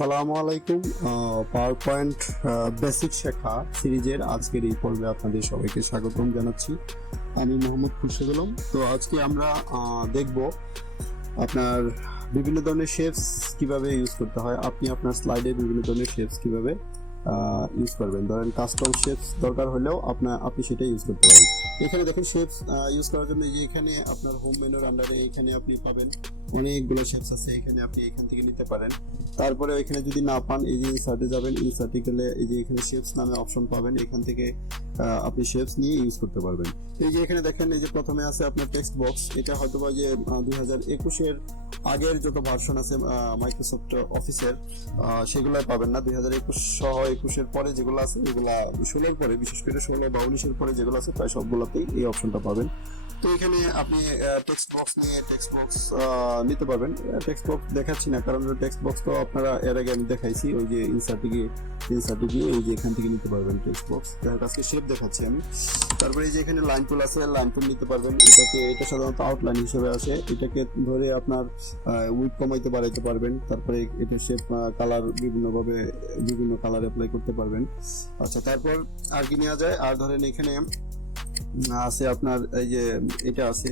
আসসালামু আলাইকুম। Power point basic শেখা সিরিজের আজকের এই পর্বে আপনাদের সবাইকে স্বাগতম জানাচ্ছি। আমি মোহাম্মদ খুরশেদ আলম। তো আজকে আমরা দেখব আপনার বিভিন্ন ধরনের শেপস কীভাবে ইউজ করতে হয়। আপনি আপনার স্লাইডে বিভিন্ন ধরনের শেপস কীভাবে ইউজ করবেন। ধরেন কাস্টম শেপস দরকার হলেও আপনার আপনি সেটা ইউজ করতে পারেন। এখানে দেখেন শেপস ইউজ করার জন্য যে এখানে আপনার হোম মেনুর আন্ডারে এখানে আপনি পাবেন অনেকগুলো শেপস আছে, এখানে আপনি এখান থেকে নিতে পারেন। তারপরে এখানে যদি না পান, এই যে ইনসার্টে যাবেন ইনসার্টে গেলে এই যে এখানে শেপস নামে অপশন পাবেন, এখান থেকে আপনি শেপস নিয়ে ইউজ করতে পারবেন। এই যে এখানে দেখেন, এই যে প্রথমে আছে আপনার টেক্সট বক্স এটা হয়তো বা যে দুই হাজার একুশের আগের যত ভার্সন আছে মাইক্রোসফট অফিসের সেগুলো পাবেন না। দুই হাজার একুশ সহ একুশের পরে যেগুলো আছে, এগুলা ষোলোর পরে, বিশেষ করে ষোলো বা উনিশের পরে যেগুলো আছে, প্রায় সবগুলোতেই এই অপশনটা পাবেন। তো এখানে আপনি টেক্সট বক্স নিয়ে টেক্সট বক্স নিতে পারবেন। টেক্সট বক্স দেখাচ্ছি না, কারণ টেক্সট বক্স তো আপনারা এর আগে আমি দেখাইছি, ওই যে ইনসার্টে গিয়ে ইনসার্টে গিয়ে এই যে এখান থেকে নিতে পারবেন টেক্সট বক্স আজকে শেপ দেখাচ্ছি আমি। তারপরে এই যে এখানে লাইন টুল আছে লাইন টুল নিতে পারবেন। এটাকে, এটা সাধারণত আউটলাইন হিসেবে আসে। এটাকে ধরে আপনার উইথ কমাইতে বাড়াইতে পারবেন। তারপরে এটা শেপ কালার বিভিন্নভাবে, বিভিন্ন কালার অ্যাপ্লাই করতে পারবেন। আচ্ছা তারপর আর কি নেওয়া যায়? আর ধরেন এখানে আছে আপনার, এই যে এটা আছে।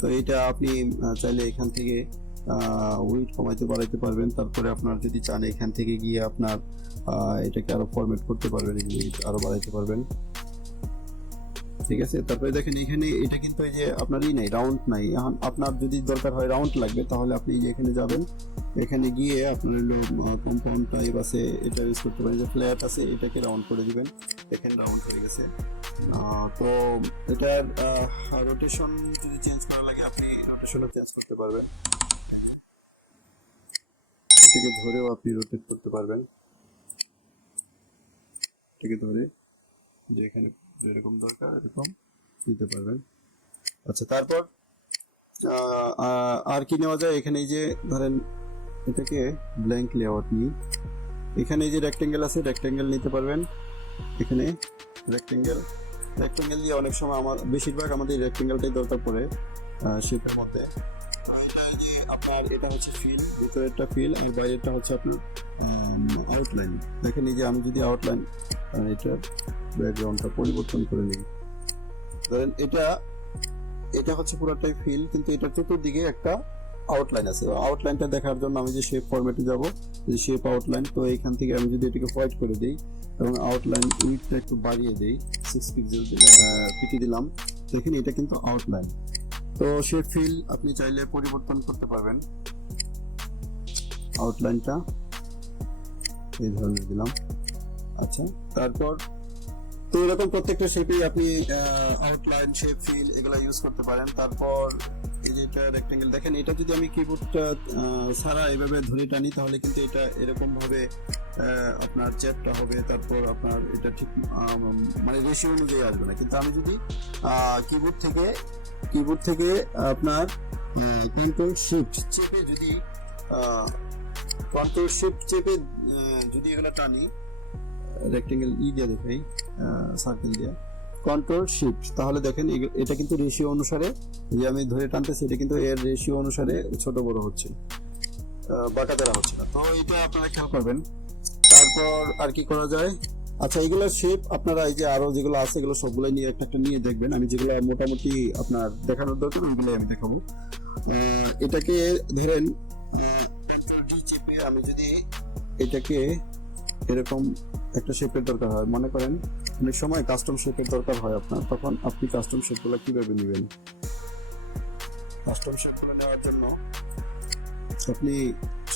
তো এটা আপনি চাইলে এখান থেকে উইট কমাইতে বাড়াইতে পারবেন। তারপরে আপনার যদি চান এখান থেকে গিয়ে আপনার এটাকে আরও ফরম্যাট করতে পারবেন আরও বাড়াইতে পারবেন। ঠিক আছে? তারপরে দেখেন এখানে এটা কিন্তু এই যে আপনার ই নাই রাউন্ড নাই। এখন আপনার যদি দরকার হয় রাউন্ড লাগবে, তাহলে আপনি যে এখানে যাবেন। এখানে গিয়ে আপনার হলো কম্পাউন্ড টাইপ আছে, এটা ইউজ করতে পারেন। যে ফ্ল্যাট আছে, এটাকে রাউন্ড করে দিবেন। দেখেন রাউন্ড হয়ে গেছে। তো এটার রোটেশন যদি চেঞ্জ করা লাগে, আপনি রোটেশনও চেঞ্জ করতে পারবেন। এটাকে ধরেও আপনি রোটেট করতে পারবেন। এটাকে ধরে যে এখানে যেরকম দরকার, এরকম দিতে পারবেন। আচ্ছা তারপর আর কি নেওয়া যায়? এখানে এই যে ধরেন এটাকে ব্ল্যাঙ্ক লেআউট নিই। এখানে যে রেক্টেঙ্গেল আছে রেক্টেঙ্গেল নিতে পারবেন। এখানে রেক্টেঙ্গেল রেক্টেঙ্গেল দিয়ে অনেক সময় আমার, বেশিরভাগ আমাদের রেক্টেঙ্গেলটাই দরকার পড়ে শেপের মধ্যে। এটা আপনার, এটা হচ্ছে ফিল ভিতরেরটা ফিল আর বাইরেরটা হচ্ছে আপনার আউটলাইন দেখেন এই যে আমি যদি আউটলাইন এটার ব্যাকগ্রাউন্ডটা পরিবর্তন করে নিই। ধরেন এটা এটা হচ্ছে পুরোটাই ফিল কিন্তু এটা চতুর্দিকে একটা আউটলাইন আছে। আউটলাইনটা দেখার জন্য আমি যে শেপ ফরম্যাটে যাব, যে শেপ আউটলাইন তো এইখান থেকে আমি যদি এটাকে হোয়াইট করে দিই এবং আউটলাইন উইথটা একটু বাড়িয়ে দিই সিক্স পিক্সেল পিটি দিলাম, দেখেন এটা কিন্তু আউটলাইন তো শেপ ফিল আপনি চাইলে পরিবর্তন করতে পারবেন। আউটলাইনটা এই ধরনের দিলাম। আচ্ছা তারপর তো এরকম প্রত্যেকটা শেপেই আপনি আউটলাইন শেপ ফিল এগুলা ইউজ করতে পারেন। তারপর এই যে এটা রেক্টেঙ্গেল দেখেন, এটা যদি আমি কিবোর্ডটা সারা এভাবে ধরে টানি, তাহলে কিন্তু এটা এরকম ভাবে আপনার চ্যাপটা হবে, তারপর আপনার এটা ঠিক মানে রেশিও অনুযায়ী আসবে না। কিন্তু আমি যদি কিবোর্ড থেকে কিবোর্ড থেকে আপনার কন্ট্রোল শিফট চেপে যদি কন্ট্রোল শিফট চেপে যদি এগুলো টানি রেক্টেঙ্গেল ই দিয়ে দেখাই সার্কেল দিয়ে কন্ট্রোল শিফট তাহলে দেখেন এটা কিন্তু রেশিও অনুসারে যে আমি ধরে টানতেছি, এটা কিন্তু এর রেশিও অনুসারে ছোট বড় হচ্ছে বাঁকা দেওয়া হচ্ছে না। তো এটা আপনারা খেয়াল করবেন। তারপর আর কি করা যায়? আচ্ছা এগুলোর শেপ আপনারা এই যে আরও যেগুলো আছে, এগুলো সবগুলো নিয়ে একটা একটা নিয়ে দেখবেন। আমি যেগুলো মোটামুটি আপনার দেখানোর দরকার ওইগুলো আমি দেখাবো। এটাকে ধরেন কন্ট্রোল চেপে আমি যদি এটাকে এরকম একটা শেপের দরকার হয়। মনে করেন অনেক সময় কাস্টম শেপের দরকার হয় আপনার তখন আপনি কাস্টম শেপগুলো কীভাবে নেবেন? কাস্টম শেপগুলো নেওয়ার জন্য আপনি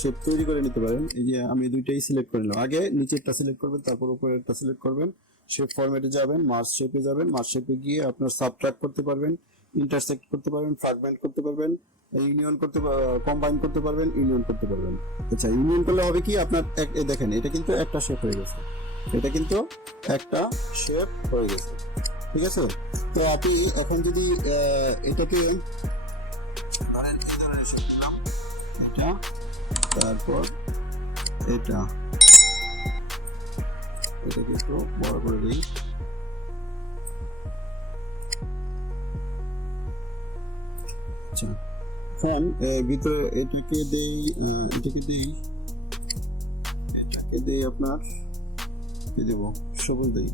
শেপ তৈরি করে নিতে পারেন। এই যে আমি দুইটাই সিলেক্ট করে নিলাম। আগে নিচেরটা সিলেক্ট করবেন তারপর উপরেরটা সিলেক্ট করবেন। শেপ ফরম্যাটে যাবেন মার্চ শেপে যাবেন। মার্চ শেপে গিয়ে আপনার সাবট্রাক্ট করতে পারবেন ইন্টারসেক্ট করতে পারবেন ফ্রাগমেন্ট করতে পারবেন ইউনিয়ন করতে কম্বাইন করতে পারবেন ইউনিয়ন করতে পারবেন। আচ্ছা ইউনিয়ন করলে হবে কি? আপনার দেখেন এটা কিন্তু একটা শেপ হয়ে গেছে। এটা কিন্তু একটা শেপ হয়ে গেছে। ঠিক আছে? তো আপনি এখন যদি এটাকে। এটা, তারপর এটা। এটাকে একটু বড় করে দিই। আচ্ছা। এখন ভিতরে এটাকে দেই এটাকে দেই এ দিই আপনার কি দেব সবুজ দিই।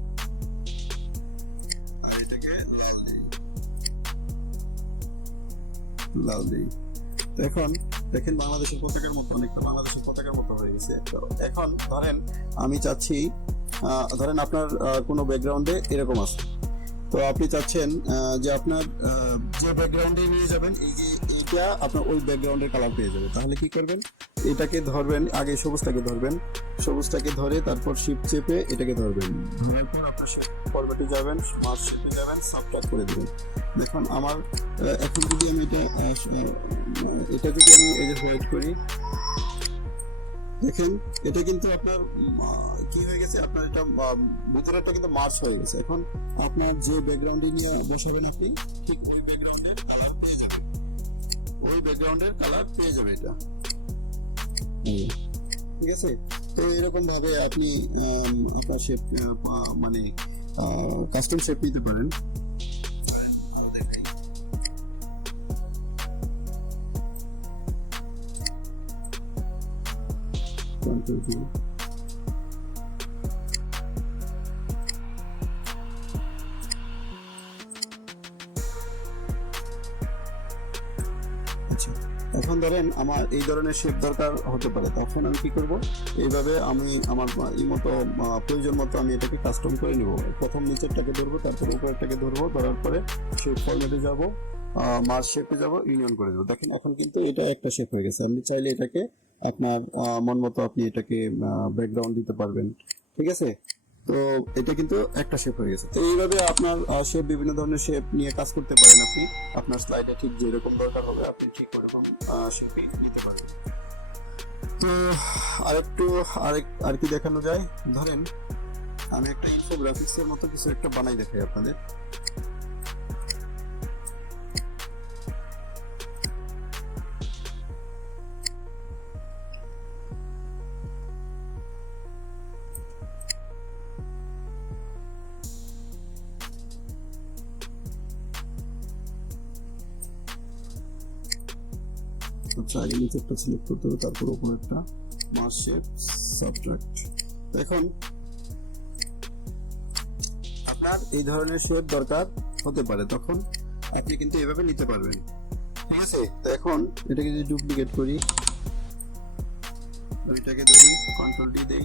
আর এটাকে লাল দিই। লাল দিই। এখন দেখেন বাংলাদেশের পতাকার মতো অনেকটা বাংলাদেশের পতাকার মতো হয়ে গেছে। তো এখন ধরেন আমি চাচ্ছি আহ, ধরেন আপনার কোনো ব্যাকগ্রাউন্ডে এরকম আছে। তো আপনি চাচ্ছেন যে আপনার যে ব্যাকগ্রাউন্ডে নিয়ে যাবেন, এই যে এইটা আপনার ওই ব্যাকগ্রাউন্ডের কালার পেয়ে যাবে। তাহলে কি করবেন? এটাকে ধরবেন, আগে সবুজটাকে ধরবেন। সবুজটাকে ধরে তারপর শিপ চেপে এটাকে ধরবেন। ধরার পর আপনার যাবেন স্মার্ট শেপে যাবেন সাবট্রাক্ট করে দেবেন। দেখুন, আমার এখন যদি আমি এটা এটা যদি আমি এই যে হোয়াইট করি দেখেন এটা কিন্তু আপনার কি হয়ে গেছে? আপনার এটা আহ, ভিতরেরটা কিন্তু মার্চ হয়ে গেছে। এখন আপনার যে ব্যাকগ্রাউন্ডে নিয়ে বসাবেন আপনি ঠিক ওই ব্যাকগ্রাউন্ডের কালার পেয়ে যাবেন। ওই ব্যাকগ্রাউন্ডের কালার পেয়ে যাবে এটা। ঠিক আছে? তো এরকম ভাবে আপনি আপনার শেপ মানে কাস্টম শেপ নিতে পারেন। V। আচ্ছা এখন ধরেন আমার এই ধরনের শেপ দরকার হতে পারে। তখন আমি কি করব? এইভাবে আমি আমার, এই মতো প্রয়োজন মতো আমি এটাকে কাস্টম করে নিব। প্রথম নিচেরটাকে ধরবো, তারপর উপরেরটাকে ধরবো, ধরার পরে শেপ ফরম্যাটে যাব মার্চ শেপে যাব ইউনিয়ন করে দেবো। দেখেন, এখন কিন্তু এটা একটা শেপ হয়ে গেছে। আপনি চাইলে এটাকে আপনার মন মতো আপনি এটাকে ব্যাকগ্রাউন্ড দিতে পারবেন। ঠিক আছে? তো এটা কিন্তু একটা শেপ হয়ে গেছে। তো এইভাবে আপনার শেপ বিভিন্ন ধরনের শেপ নিয়ে কাজ করতে পারেন আপনি। আপনার স্লাইডে ঠিক যেরকম দরকার হবে, আপনি ঠিক ওরকম শেপই নিতে পারবেন। তো আরেকটু, আরেক, আর কি দেখানো যায়? ধরেন, আমি একটা ইনফোগ্রাফিক্স এর মতো কিছু একটা বানাই দেখাই আপনাদের। আচ্ছা আগে সিলেক্ট করতে হবে, তারপর উপরেরটা মাস শেপ সাবট্রাক্ট এখন আপনার এই ধরনের শেপ দরকার হতে পারে, তখন আপনি কিন্তু এভাবে নিতে পারবেন। ঠিক আছে? তো এখন এটাকে যদি ডুপ্লিকেট করি এটাকে ধরি কন্ট্রোল ডি দেই।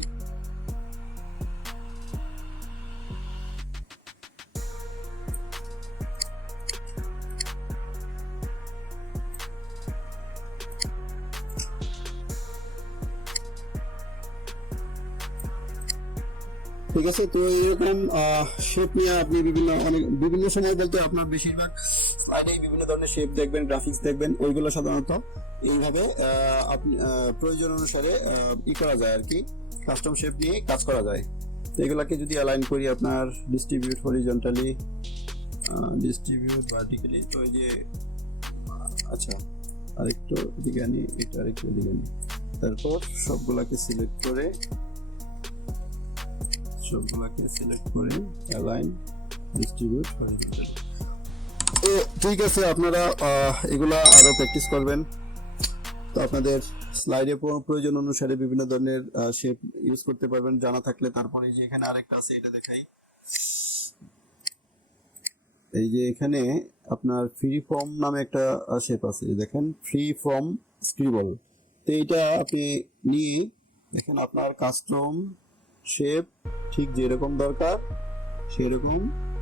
ঠিক আছে? তো এরকম শেপ নিয়ে আপনি বিভিন্ন অনেক, বিভিন্ন সময় বলতে আপনার বেশিরভাগ স্লাইডে বিভিন্ন ধরনের শেপ দেখবেন গ্রাফিক্স দেখবেন, ওইগুলো সাধারণত এইভাবে আপনি প্রয়োজন অনুসারে ই করা যায় আর কি। কাস্টম শেপ নিয়ে কাজ করা যায়। তো এগুলাকে যদি অ্যালাইন করি আপনার ডিস্ট্রিবিউট হরিজন্টালি ডিস্ট্রিবিউট ভার্টিক্যালি তো এই যে আচ্ছা আরেকটু এদিকে আনি, এটা আরেকটু এদিকে আনি। তারপর সবগুলাকে সিলেক্ট করে সবগুলাকে সিলেক্ট করে অ্যালাইন ডিস্ট্রিবিউট হরিজন্টালি তো ঠিক আছে, আপনারা এগুলা আরও প্র্যাকটিস করবেন। তো আপনাদের স্লাইডে প্রয়োজন অনুসারে বিভিন্ন ধরনের শেপ ইউজ করতে পারবেন, জানা থাকলে তারপরে যে এখানে আরেকটা আছে, এটা দেখাই। এই যে এখানে আপনার ফ্রি ফর্ম নামে একটা শেপ আছে দেখেন ফ্রি ফর্ম স্ক্রিবল তো এইটা আপনি নিয়ে দেখেন, আপনার কাস্টম শেপ ঠিক যেরকম দরকার, সেরকম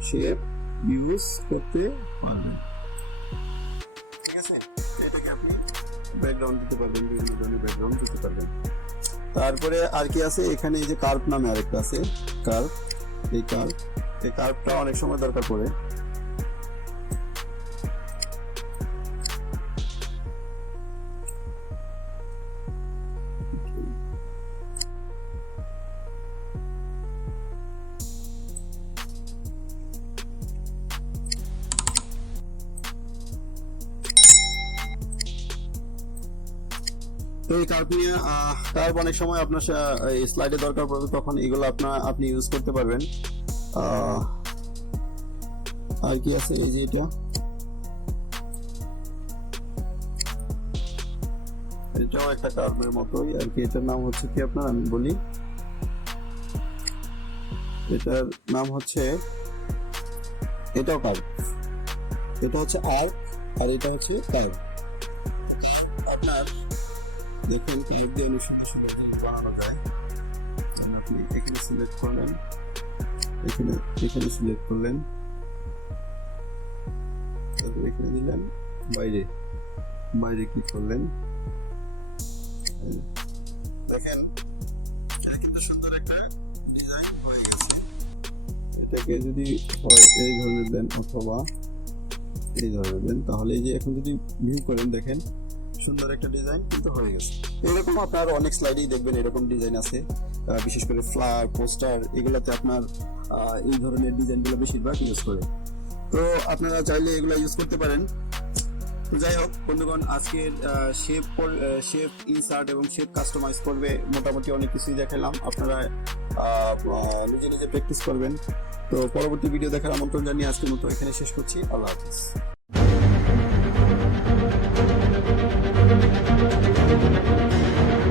শেপ ইউজ করতে পারবেন ঠিক আছে? এটাকে আপনি ব্যাকগ্রাউন্ড দিতে পারবেন, বিভিন্ন ধরনের ব্যাকগ্রাউন্ড দিতে পারবেন। তারপরে আর কি আছে? এখানে এই যে কার্ভ নামে আরেকটা আছে কার্ভ এই কার্ভ এই কার্ভটা অনেক সময় দরকার পড়ে। তো এই কার্ভ নিয়ে অনেক সময় আপনার স্লাইডে দরকার পড়বে, তখন এগুলো আপনার আপনি ইউজ করতে পারবেন। আর কি আছে এই যে এটা? এটাও একটা কার্ভের মতোই, আর কি এটার নাম হচ্ছে কি আপনার? আমি বলি। এটার নাম হচ্ছে, এটাও কার্ভ এটা হচ্ছে আর্ক আর এটা হচ্ছে কার্ভ আপনার দেখুন ক্লিক দিয়ে অনেক সুন্দর সুন্দর বানানো যায়। আপনি এখানে সিলেক্ট করলেন এখানে এখানে সিলেক্ট করলেন তারপর এখানে দিলেন, বাইরে বাইরে ক্লিক করলেন। দেখেন, এটা কিন্তু সুন্দর একটা ডিজাইন হয়ে গেছে। এটাকে যদি হয় এই ধরনের দেন অথবা এই ধরনের দেন, তাহলে এই যে এখন যদি ভিউ করেন, দেখেন সুন্দর একটা ডিজাইন কিন্তু হয়ে গেছে। এরকম আপনার অনেক স্লাইডেই দেখবেন, এরকম ডিজাইন আছে। বিশেষ করে ফ্লার পোস্টার এগুলাতে আপনার এই ধরনের ডিজাইনগুলো বেশিরভাগ ইউজ করে। তো আপনারা চাইলে এগুলো ইউজ করতে পারেন। তো যাই হোক, বন্ধুগণ, আজকের শেপ শেপ ইনসার্ট এবং শেপ কাস্টমাইজ করবে মোটামুটি অনেক কিছুই দেখালাম। আপনারা নিজে নিজে প্র্যাকটিস করবেন। তো পরবর্তী ভিডিও দেখার আমন্ত্রণ জানিয়ে আজকের মতো এখানে শেষ করছি। আল্লাহ হাফিজ। Thank you.